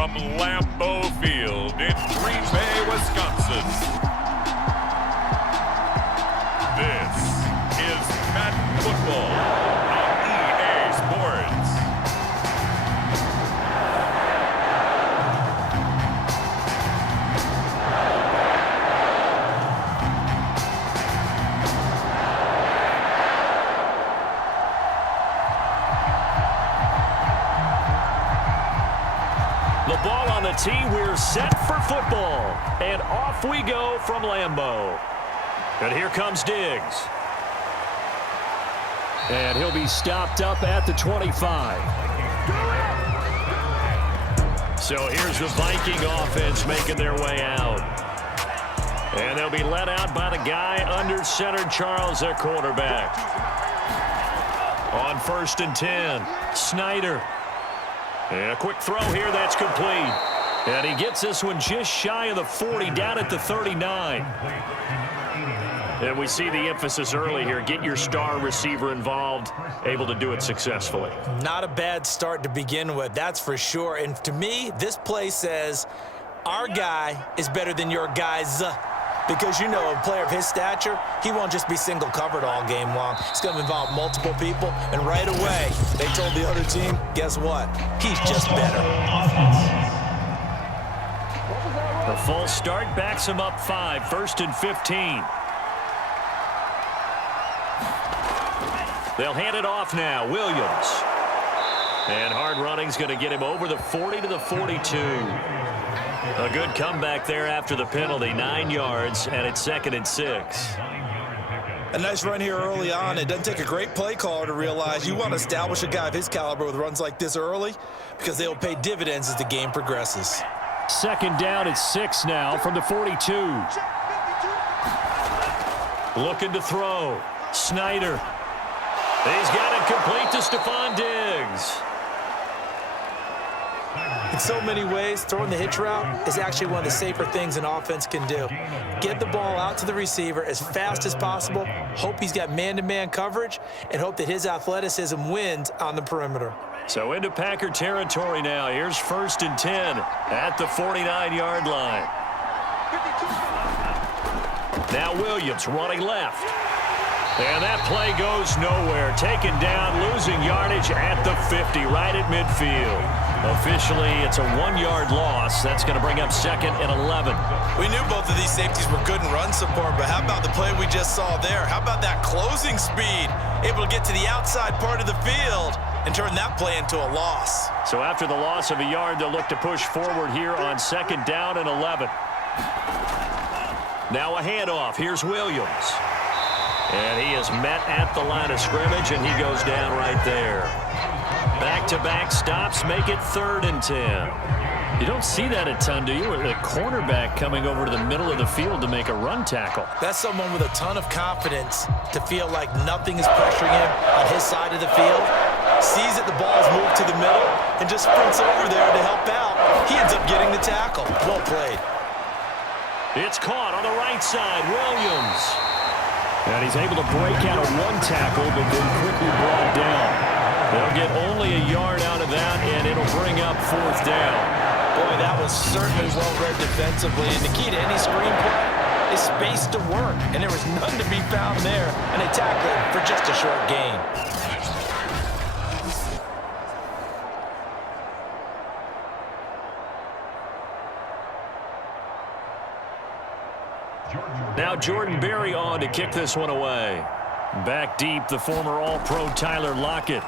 from Lambeau Field in Green Bay, Wisconsin. This is Madden Football on EA Sports. The ball on the tee, we're set for football. And off we go from Lambeau. And here comes Diggs. And he'll be stopped up at the 25. So here's the Viking offense making their way out. And they'll be let out by the guy under center, Charles, their quarterback. On 1st and 10, Snyder. And a quick throw here that's complete. And he gets this one just shy of the 40, down at the 39. And we see the emphasis early here. Get your star receiver involved, able to do it successfully. Not a bad start to begin with, that's for sure. And to me, this play says our guy is better than your guys. Because, you know, a player of his stature, he won't just be single covered all game long. It's going to involve multiple people. And right away, they told the other team, guess what? He's just better. The full start backs him up 5, 1st and 15. They'll hand it off now. Williams. And hard running's going to get him over the 40 to the 42. A good comeback there after the penalty. 9 yards, and it's 2nd and 6. A nice run here early on. It doesn't take a great play caller to realize you want to establish a guy of his caliber with runs like this early because they will pay dividends as the game progresses. 2nd down at 6 now from the 42. Looking to throw. Snyder. He's got it complete to Stephon Diggs. In so many ways, throwing the hitch route is actually one of the safer things an offense can do. Get the ball out to the receiver as fast as possible, hope he's got man-to-man coverage, and hope that his athleticism wins on the perimeter. So into Packer territory now. Here's 1st and 10 at the 49-yard line. Now Williams running left. And that play goes nowhere. Taken down, losing yardage at the 50, right at midfield. Officially, it's a 1-yard loss. That's going to bring up 2nd and 11. We knew both of these safeties were good in run support, but how about the play we just saw there? How about that closing speed? Able to get to the outside part of the field and turn that play into a loss. So after the loss of a yard, they'll look to push forward here on 2nd down and 11. Now a handoff. Here's Williams. And he is met at the line of scrimmage, and he goes down right there. Back-to-back stops make it 3rd and 10. You don't see that a ton, do you? A cornerback coming over to the middle of the field to make a run tackle. That's someone with a ton of confidence to feel like nothing is pressuring him on his side of the field. Sees that the ball is moved to the middle and just sprints over there to help out. He ends up getting the tackle. Well played. It's caught on the right side. Williams. And he's able to break out of 1 tackle, but then quickly brought down. They'll get only a yard out of that, and it'll bring up 4th down. Boy, that was certainly well-read defensively. And the key to any screenplay is space to work. And there was none to be found there. And they tackled him for just a short gain. Now Jordan Berry on to kick this one away. Back deep, the former All-Pro Tyler Lockett.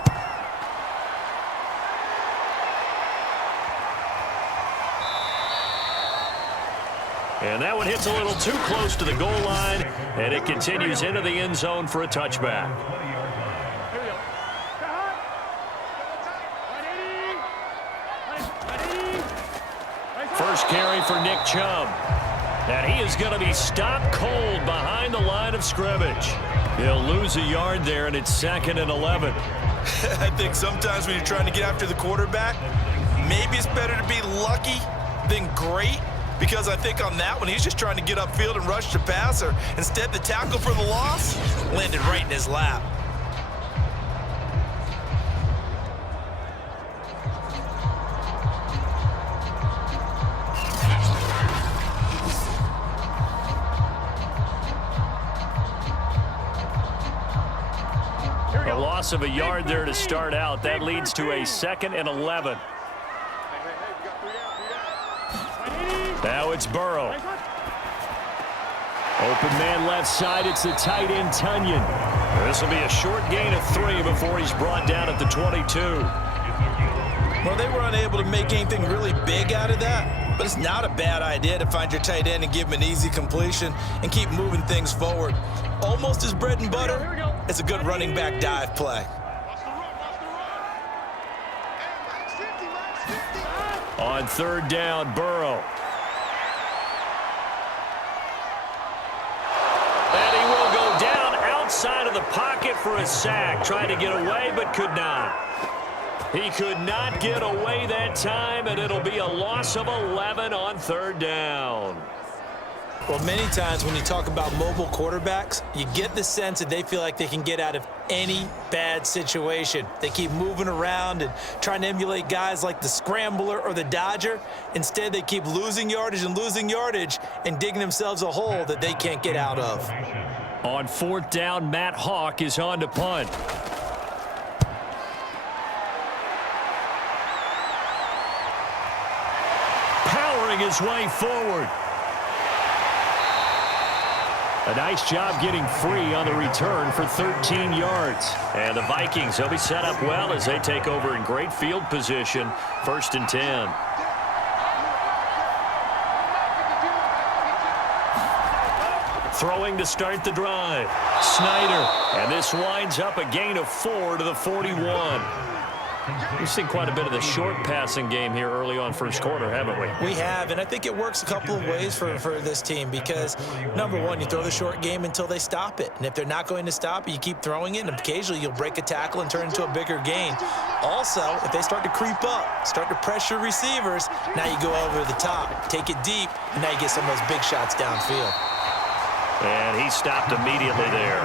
And that one hits a little too close to the goal line, and it continues into the end zone for a touchback. First carry for Nick Chubb. And he is going to be stopped cold behind the line of scrimmage. He'll lose a yard there, and it's 2nd and 11. I think sometimes when you're trying to get after the quarterback, maybe it's better to be lucky than great. Because I think on that one, he's just trying to get upfield and rush the passer. Instead, the tackle for the loss landed right in his lap. loss of a yard there to start out. That leads to a 2nd and 11. Now it's Burrow. Open man left side. It's the tight end, Tunyon. This will be a short gain of 3 before he's brought down at the 22. Well, they were unable to make anything really big out of that, but it's not a bad idea to find your tight end and give him an easy completion and keep moving things forward. Almost his bread and butter. It's a good running back dive play. On 3rd down, Burrow. And he will go down outside of the pocket for a sack. Tried to get away, but could not. He could not get away that time, and it'll be a loss of 11 on 3rd down. Well, many times when you talk about mobile quarterbacks, you get the sense that they feel like they can get out of any bad situation. They keep moving around and trying to emulate guys like the Scrambler or the Dodger. Instead, they keep losing yardage and digging themselves a hole that they can't get out of. On 4th down, Matt Hawk is on to punt. Powering his way forward. A nice job getting free on the return for 13 yards. And the Vikings, they'll be set up well as they take over in great field position. 1st and 10. Throwing to start the drive. Snyder. And this winds up a gain of 4 to the 41. We've seen quite a bit of the short passing game here early on 1st quarter, haven't we? We have, and I think it works a couple of ways for this team because, number one, you throw the short game until they stop it. And if they're not going to stop it, you keep throwing it, and occasionally you'll break a tackle and turn it into a bigger gain. Also, if they start to creep up, start to pressure receivers, now you go over the top, take it deep, and now you get some of those big shots downfield. And he stopped immediately there.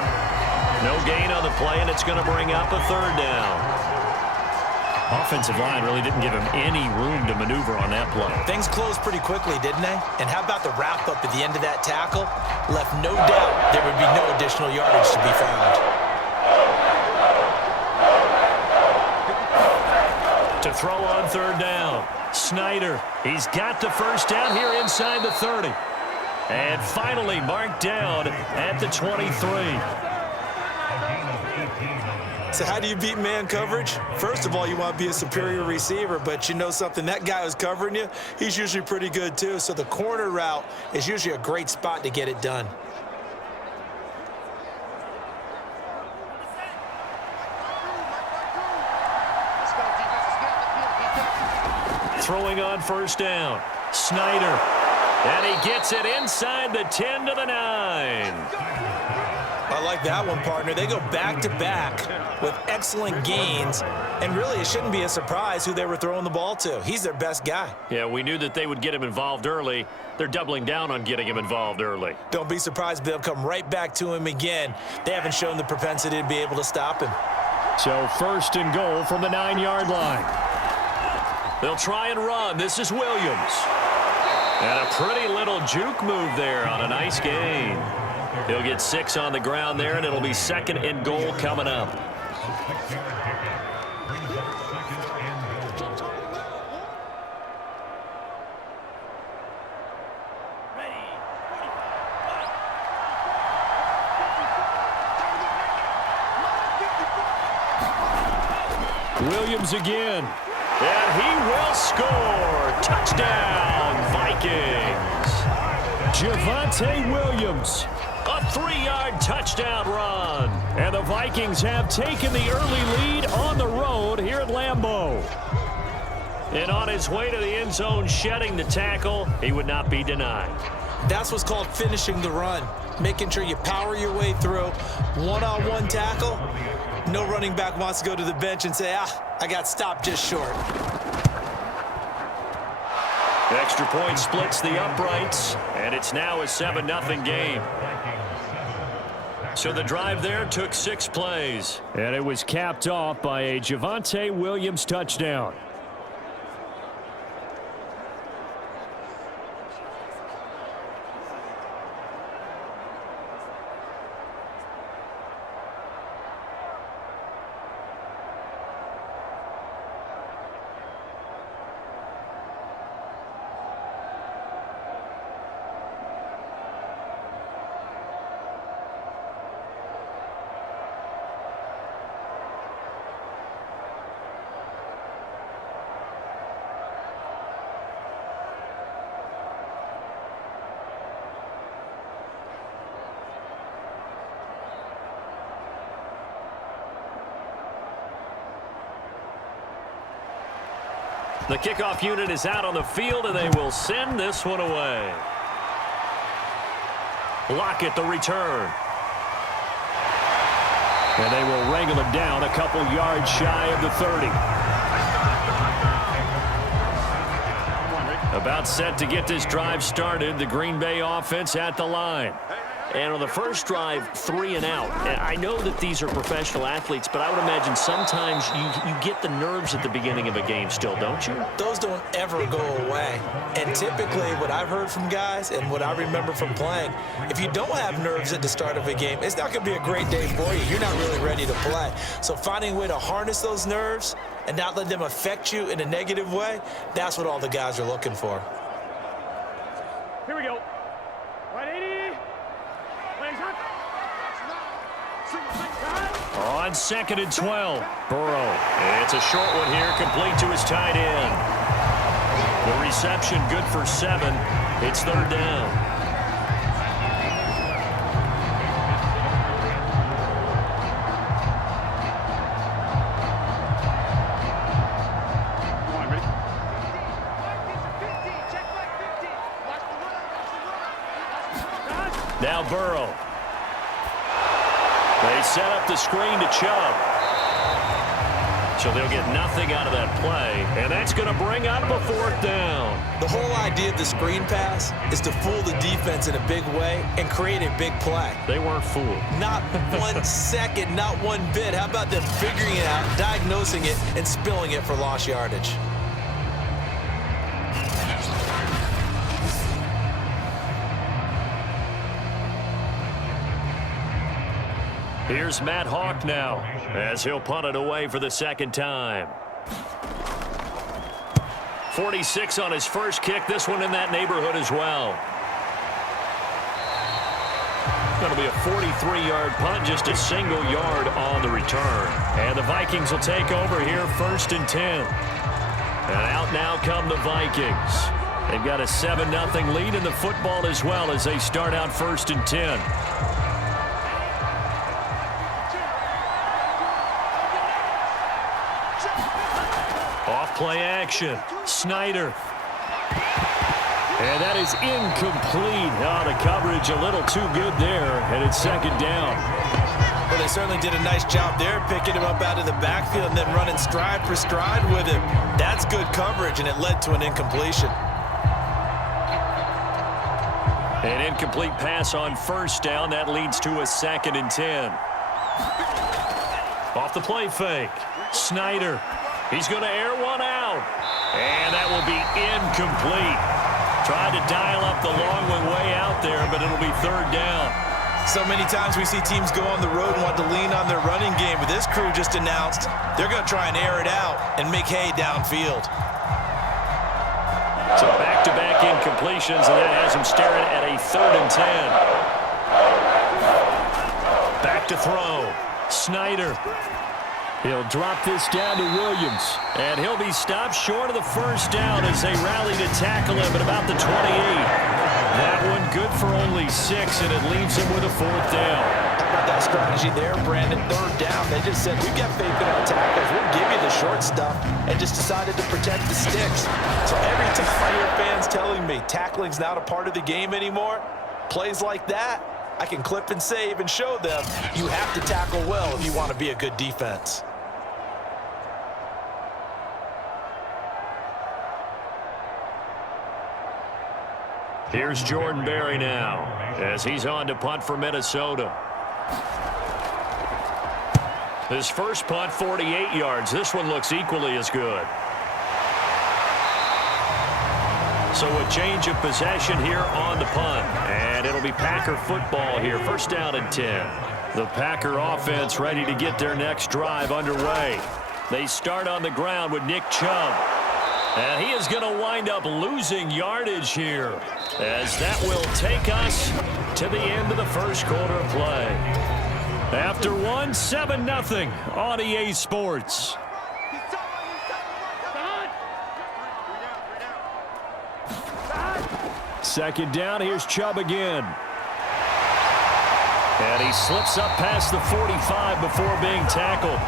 No gain on the play, and it's going to bring up a 3rd down. Offensive line really didn't give him any room to maneuver on that play. Things closed pretty quickly, didn't they? And how about the wrap-up at the end of that tackle? Left no doubt there would be no additional yardage to be found. To throw on 3rd down, Snyder. He's got the 1st down here inside the 30. And finally marked down at the 23. So how do you beat man coverage? First of all, you want to be a superior receiver, but you know something, that guy who's covering you, he's usually pretty good too. So the corner route is usually a great spot to get it done. Throwing on 1st down, Snyder. And he gets it inside the 10 to the 9. I like that one, partner. They go back-to-back with excellent gains, and really it shouldn't be a surprise who they were throwing the ball to. He's their best guy. Yeah, we knew that they would get him involved early. They're doubling down on getting him involved early. Don't be surprised if they'll come right back to him again. They haven't shown the propensity to be able to stop him. So 1st and goal from the 9-yard line. They'll try and run. This is Williams. And a pretty little juke move there on a nice gain. He'll get 6 on the ground there, and it'll be 2nd and goal coming up. Williams again. And he will score. Touchdown, Vikings. Javonte Williams. A 3-yard touchdown run. And the Vikings have taken the early lead on the road here at Lambeau. And on his way to the end zone, shedding the tackle, he would not be denied. That's what's called finishing the run. Making sure you power your way through. One-on-one tackle. No running back wants to go to the bench and say, I got stopped just short. The extra point splits the uprights, and it's now a 7-0 game. So the drive there took 6 plays. And it was capped off by a Javonte Williams touchdown. The kickoff unit is out on the field, and they will send this one away. Lockett the return. And they will wrangle him down a couple yards shy of the 30. About set to get this drive started. The Green Bay offense at the line. And on the first drive, 3 and out. And I know that these are professional athletes, but I would imagine sometimes you get the nerves at the beginning of a game still, don't you? Those don't ever go away. And typically what I've heard from guys and what I remember from playing, if you don't have nerves at the start of a game, it's not going to be a great day for you. You're not really ready to play. So finding a way to harness those nerves and not let them affect you in a negative way, that's what all the guys are looking for. Here we go. 180. On 2nd and 12, Burrow. It's a short one here, complete to his tight end. The reception good for 7. It's 3rd down. Now Burrow. They set up the screen to Chubb. So they'll get nothing out of that play, and that's going to bring up a 4th down. The whole idea of the screen pass is to fool the defense in a big way and create a big play. They weren't fooled. Not 1 second, not 1 bit. How about them figuring it out, diagnosing it, and spilling it for lost yardage? Here's Matt Hawk now as he'll punt it away for the 2nd time. 46 on his first kick. This one in that neighborhood as well. Going to be a 43-yard punt, just a single yard on the return. And the Vikings will take over here 1st and 10. And out now come the Vikings. They've got a 7-0 lead in the football as well as they start out 1st and 10. Play action. Snyder. And that is incomplete. Oh, the coverage a little too good there, and it's 2nd down. Well, they certainly did a nice job there, picking him up out of the backfield and then running stride for stride with him. That's good coverage, and it led to an incompletion. An incomplete pass on 1st down. That leads to a 2nd and 10. Off the play fake. Snyder. He's going to air one out. And that will be incomplete. Tried to dial up the long one way out there, but it'll be 3rd down. So many times we see teams go on the road and want to lean on their running game, but this crew just announced they're going to try and air it out and make hay downfield. So back-to-back incompletions, and that has him staring at a 3rd and 10. Back to throw. Snyder. He'll drop this down to Williams, and he'll be stopped short of the 1st down as they rally to tackle him at about the 28. That one good for only 6, and it leaves him with a 4th down. How about that strategy there, Brandon? 3rd down. They just said, we've got faith in our tackles. We'll give you the short stuff, and just decided to protect the sticks. So every time I hear fans telling me tackling's not a part of the game anymore, plays like that, I can clip and save and show them you have to tackle well if you want to be a good defense. Here's Jordan Berry now as he's on to punt for Minnesota. His first punt, 48 yards. This one looks equally as good. So a change of possession here on the punt. And it'll be Packer football here. 1st down and 10. The Packer offense ready to get their next drive underway. They start on the ground with Nick Chubb. And he is going to wind up losing yardage here, as that will take us to the end of the 1st quarter of play. After 7-0 on EA Sports. Second down, here's Chubb again. And he slips up past the 45 before being tackled.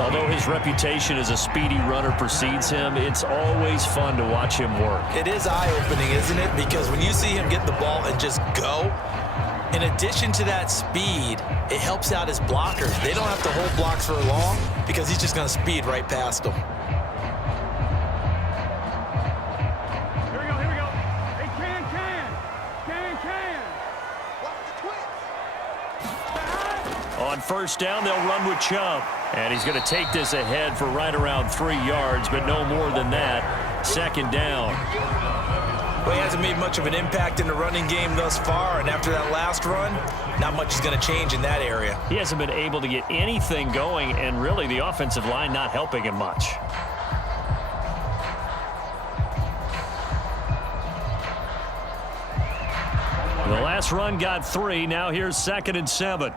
A Although his reputation as a speedy runner precedes him, it's always fun to watch him work. It is eye-opening, isn't it? Because when you see him get the ball and just go, in addition to that speed, it helps out his blockers. They don't have to hold blocks for long because he's just going to speed right past them. Here we go, here we go. Hey, can. On first down, they'll run with Chubb. And he's going to take this ahead for right around 3 yards, but no more than that. Second down. Well, he hasn't made much of an impact in the running game thus far, and after that last run, not much is going to change in that area. He hasn't been able to get anything going, and really the offensive line not helping him much. The last run got 3. Now here's 2nd and 7.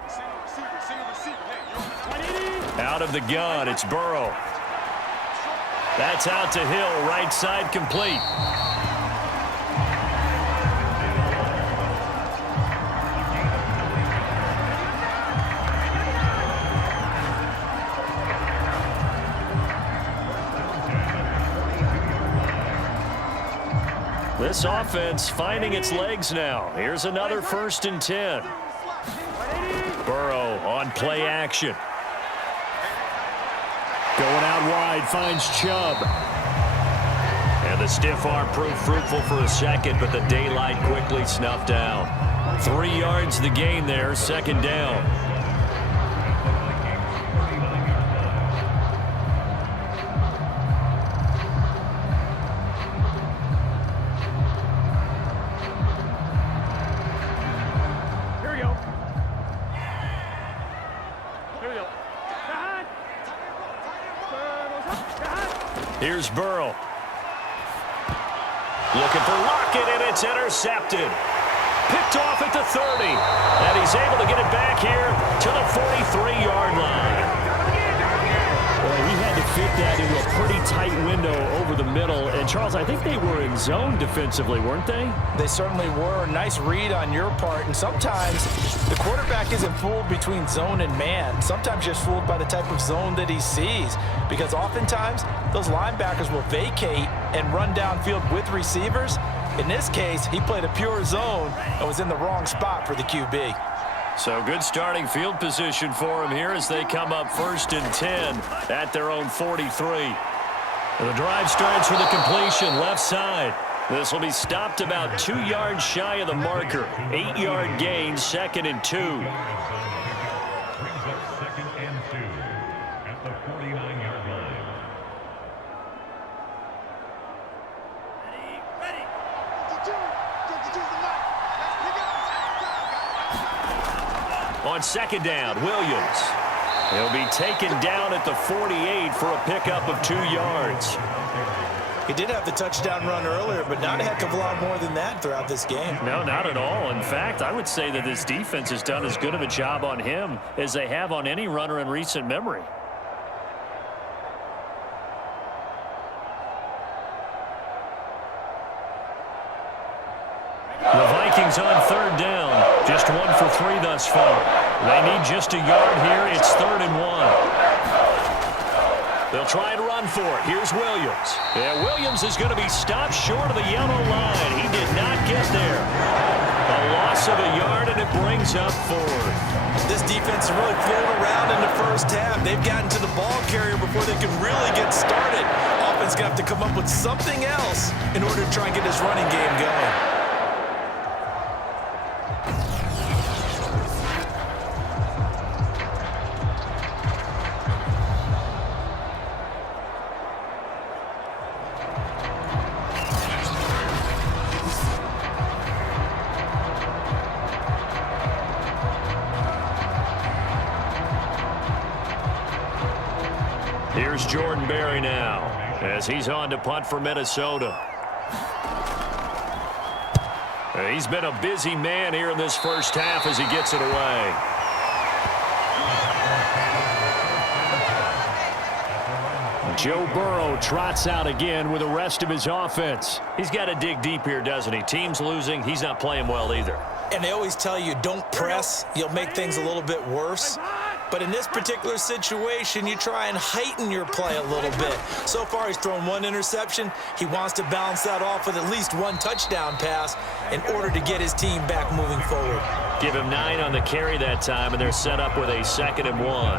Out of the gun, it's Burrow. That's out to Hill, right side complete. This offense finding its legs now. Here's another 1st and 10. Burrow on play action. Going out wide, finds Chubb. And the stiff arm proved fruitful for a second, but the daylight quickly snuffed down. 3 yards the gain there, 2nd down. Here's Burrow. Looking for Lockett, and it's intercepted. Picked off at the 30. And he's able to get it back here to the 43-yard line. Well, he had to fit that into a pretty tight window over the middle. And, Charles, I think they were in zone defensively, weren't they? They certainly were. Nice read on your part. And sometimes the quarterback isn't fooled between zone and man. Sometimes just fooled by the type of zone that he sees. Because oftentimes, those linebackers will vacate and run downfield with receivers. In this case, he played a pure zone and was in the wrong spot for the QB. So good starting field position for him here as they come up 1st and 10 at their own 43. And the drive starts with a completion left side. This will be stopped about 2 yards shy of the marker. 8-yard gain, 2nd and 2. On 2nd down, Williams. He'll be taken down at the 48 for a pickup of 2 yards. He did have the touchdown run earlier, but not a heck of a lot more than that throughout this game. No, not at all. In fact, I would say that this defense has done as good of a job on him as they have on any runner in recent memory. The Vikings on 3rd down. Just 1 for 3 thus far. They need just a yard here. It's 3rd and 1. They'll try and run for it. Here's Williams. Yeah, Williams is going to be stopped short of the yellow line. He did not get there. A loss of a yard, and it brings up 4. This defense is really floating around in the first half. They've gotten to the ball carrier before they can really get started. Offense going to have to come up with something else in order to try and get this running game going. Here's Jordan Berry now as he's on to punt for Minnesota. He's been a busy man here in this first half as he gets it away. Joe Burrow trots out again with the rest of his offense. He's got to dig deep here, doesn't he? Team's losing. He's not playing well either. And they always tell you don't press. You'll make things a little bit worse. But in this particular situation, you try and heighten your play a little bit. So far, he's thrown one interception. He wants to balance that off with at least one touchdown pass in order to get his team back moving forward. Give him 9 on the carry that time, and they're set up with a 2nd and 1.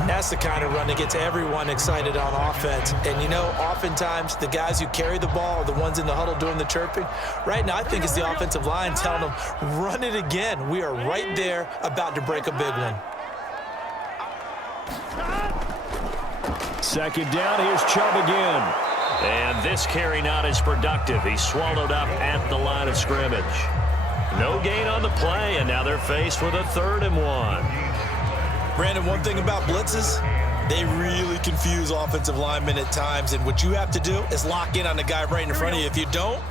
And that's the kind of run that gets everyone excited on offense. And, you know, oftentimes the guys who carry the ball are the ones in the huddle doing the chirping. Right now, I think it's the offensive line telling them, run it again. We are right there about to break a big one. 2nd down, here's Chubb again. And this carry not as productive. He's swallowed up at the line of scrimmage. No gain on the play, and now they're faced with a 3rd and 1. Brandon, one thing about blitzes, they really confuse offensive linemen at times, and what you have to do is lock in on the guy right in front of you. If you don't,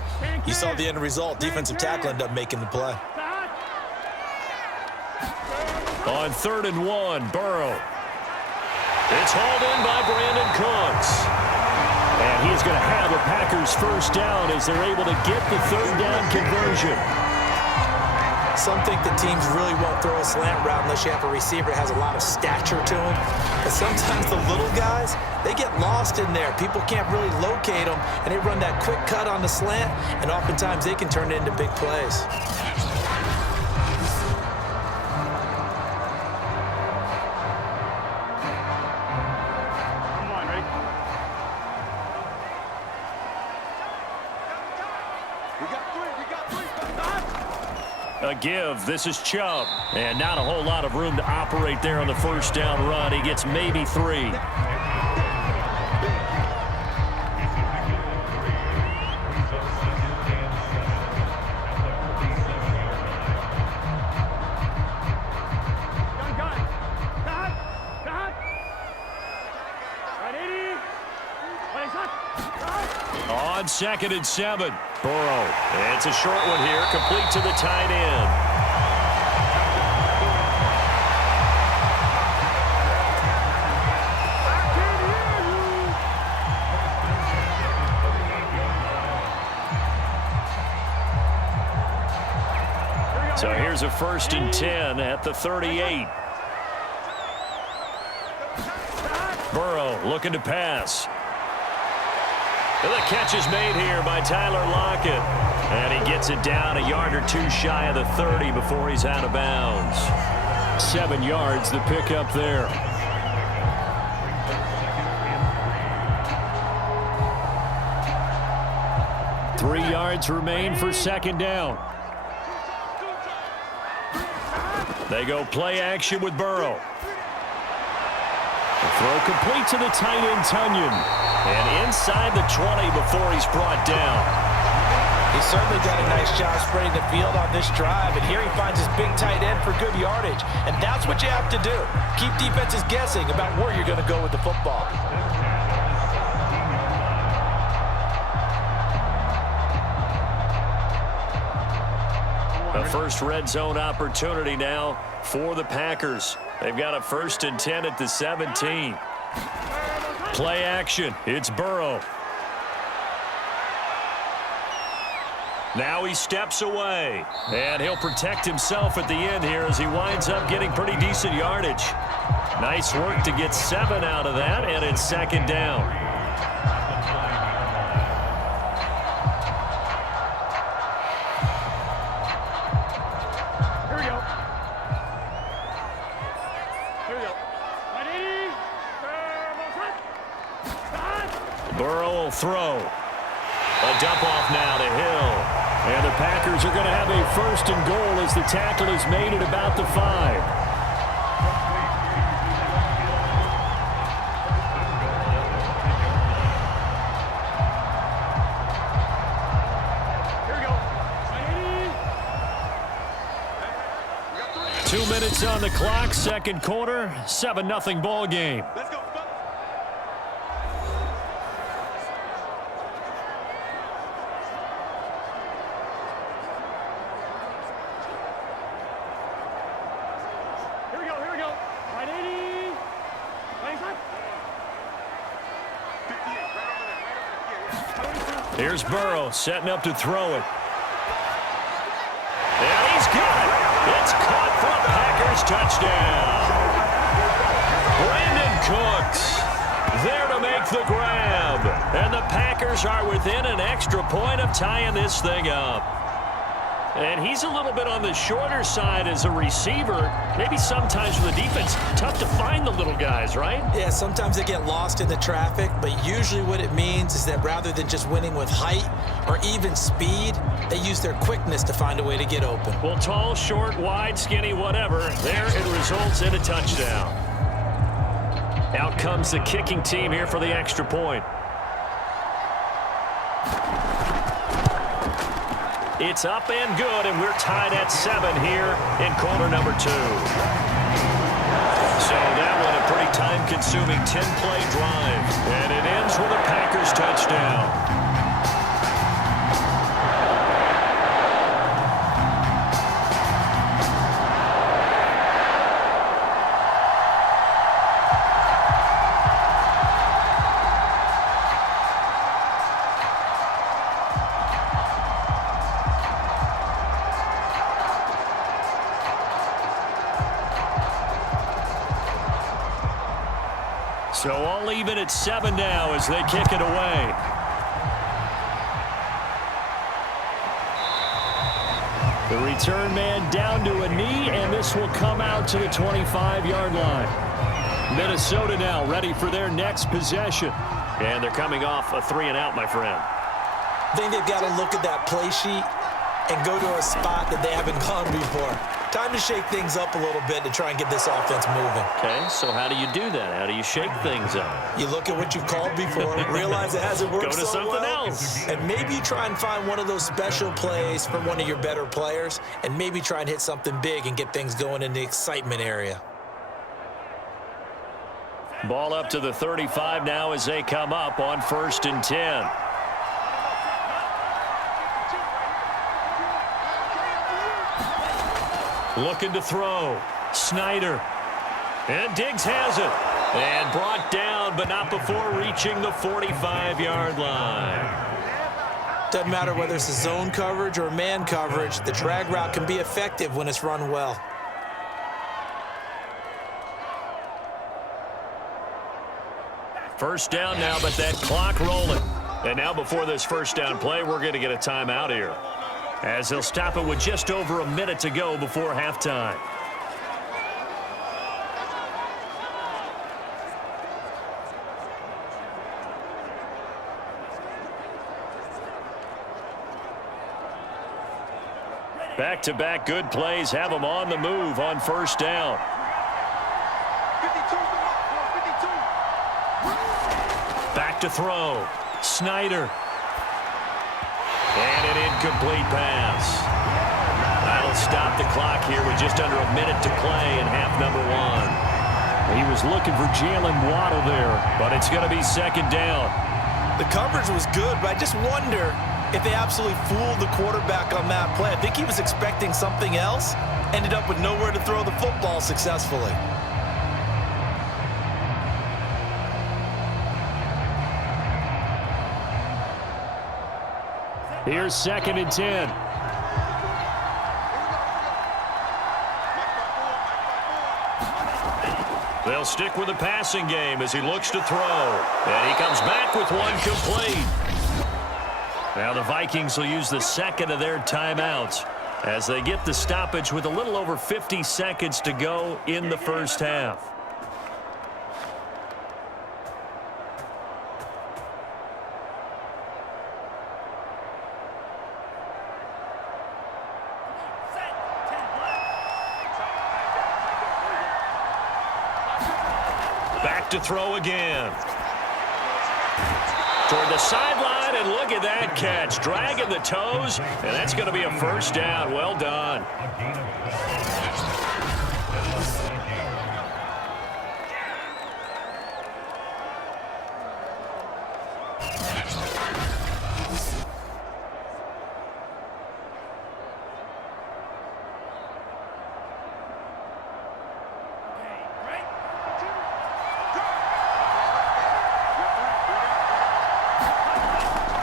you saw the end result. Defensive tackle ended up making the play. On 3rd and 1, Burrow. It's hauled in by Brandon Cooks. And he's going to have a Packers 1st down as they're able to get the 3rd down conversion. Some think the teams really won't throw a slant route unless you have a receiver that has a lot of stature to him. But sometimes the little guys, they get lost in there. People can't really locate them, and they run that quick cut on the slant, and oftentimes they can turn it into big plays. A give. This is Chubb. And not a whole lot of room to operate there on the 1st down run. He gets maybe 3. On 2nd and 7. Burrow. It's a short one here, complete to the tight end. So here's a 1st and 10 at the 38. Burrow looking to pass. And the catch is made here by Tyler Lockett. And he gets it down a yard or 2 shy of the 30 before he's out of bounds. 7 yards, the pickup there. Three yards remain for 2nd down. They go play action with Burrow. The throw complete to the tight end, Tunyon. And inside the 20 before he's brought down. He certainly done a nice job spreading the field on this drive, and here he finds his big tight end for good yardage. And that's what you have to do. Keep defenses guessing about where you're going to go with the football. A first red zone opportunity now for the Packers. They've got a 1st and 10 at the 17. Play action. It's Burrow. Now he steps away. And he'll protect himself at the end here as he winds up getting pretty decent yardage. Nice work to get 7 out of that, and it's 2nd down. Here we go. Here we go. Burrow will throw. A dump off now to Hill. And the Packers are going to have a 1st and goal as the tackle is made at about the 5. Here we go. 2 minutes on the clock, 2nd quarter, 7-0 ball game. Let's go. Here's Burrow setting up to throw it. And he's got it. It's caught for a Packers touchdown. Cooks there to make the grab. And the Packers are within an extra point of tying this thing up. And he's a little bit on the shorter side as a receiver. Maybe sometimes for the defense, tough to find the little guys, right? Yeah, sometimes they get lost in the traffic, but usually what it means is that rather than just winning with height or even speed, they use their quickness to find a way to get open. Well, tall, short, wide, skinny, whatever, there it results in a touchdown. Out comes the kicking team here for the extra point. It's up and good, and we're tied at 7 here in quarter number 2. So that one a pretty time-consuming 10-play drive, and it ends with a Packers touchdown. So all even at 7 now as they kick it away. The return man down to a knee, and this will come out to the 25-yard line. Minnesota now ready for their next possession. And they're coming off a 3-and-out, my friend. I think they've got to look at that play sheet and go to a spot that they haven't gone before. Time to shake things up a little bit to try and get this offense moving. Okay, so how do you do that? How do you shake things up? You look at what you've called before, realize it hasn't worked Go to so something well, else. and maybe you try and find one of those special plays from one of your better players, and maybe try and hit something big and get things going in the excitement area. Ball up to the 35 now as they come up on 1st and 10. Looking to throw. Snyder. And Diggs has it. And brought down, but not before reaching the 45-yard line. Doesn't matter whether it's a zone coverage or man coverage, the drag route can be effective when it's run well. First down now, but that clock rolling. And now before this first down play, we're going to get a timeout here, as they'll stop it with just over a minute to go before halftime. Back-to-back good plays have them on the move on first down. Back to throw. Snyder. And an incomplete pass. That'll stop the clock here with just under a minute to play in half number 1. He was looking for Jalen Waddle there, but it's going to be second down. The coverage was good, but I just wonder if they absolutely fooled the quarterback on that play. I think he was expecting something else, ended up with nowhere to throw the football successfully. Here's 2nd and 10. They'll stick with the passing game as he looks to throw. And he comes back with one complete. Now the Vikings will use the second of their timeouts as they get the stoppage with a little over 50 seconds to go in the first half. Back to throw again. Toward the sideline, and look at that catch. Dragging the toes, and that's going to be a first down. Well done.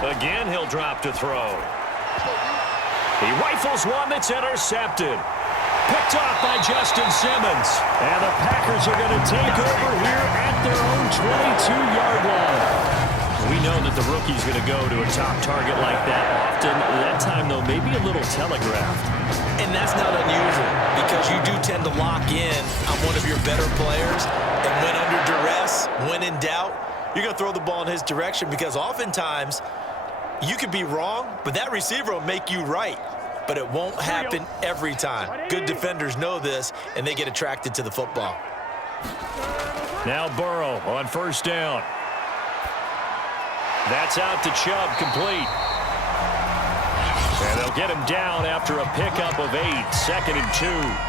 Again, he'll drop to throw. He rifles one that's intercepted. Picked off by Justin Simmons. And the Packers are going to take over here at their own 22-yard line. We know that the rookie's going to go to a top target like that often. That time, though, maybe a little telegraphed. And that's not unusual because you do tend to lock in on one of your better players. And when under duress, when in doubt, you're going to throw the ball in his direction because oftentimes you could be wrong, but that receiver will make you right. But it won't happen every time. Good defenders know this, and they get attracted to the football. Now Burrow on first down. That's out to Chubb, complete. And they'll get him down after a pickup of 8, 2nd and 2.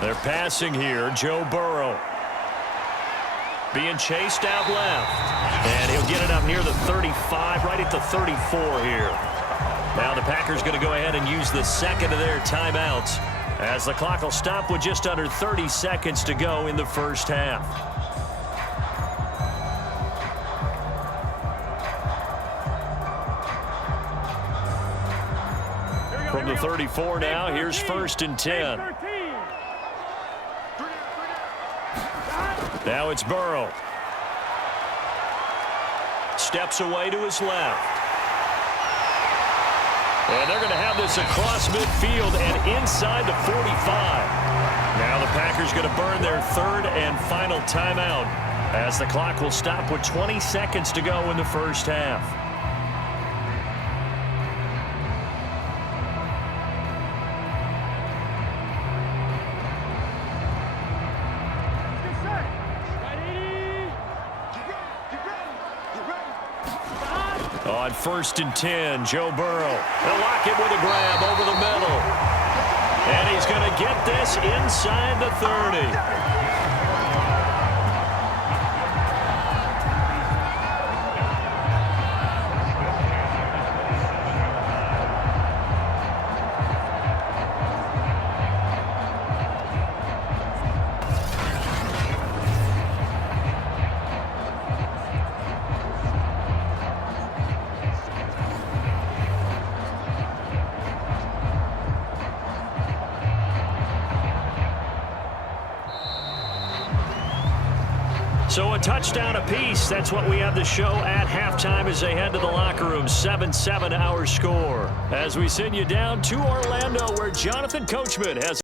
They're passing here. Joe Burrow being chased out left. And he'll get it up near the 35, right at the 34 here. Now the Packers going to go ahead and use the second of their timeouts as the clock will stop with just under 30 seconds to go in the first half. From the 34 now, here's 1st and 10. Now it's Burrow. Steps away to his left. And they're going to have this across midfield and inside the 45. Now the Packers going to burn their 3rd and final timeout as the clock will stop with 20 seconds to go in the first half. On 1st and 10, Joe Burrow. They'll lock it with a grab over the middle. And he's going to get this inside the 30. So a touchdown apiece. That's what we have the show at halftime as they head to the locker room. 7-7 our score. As we send you down to Orlando where Jonathan Coachman has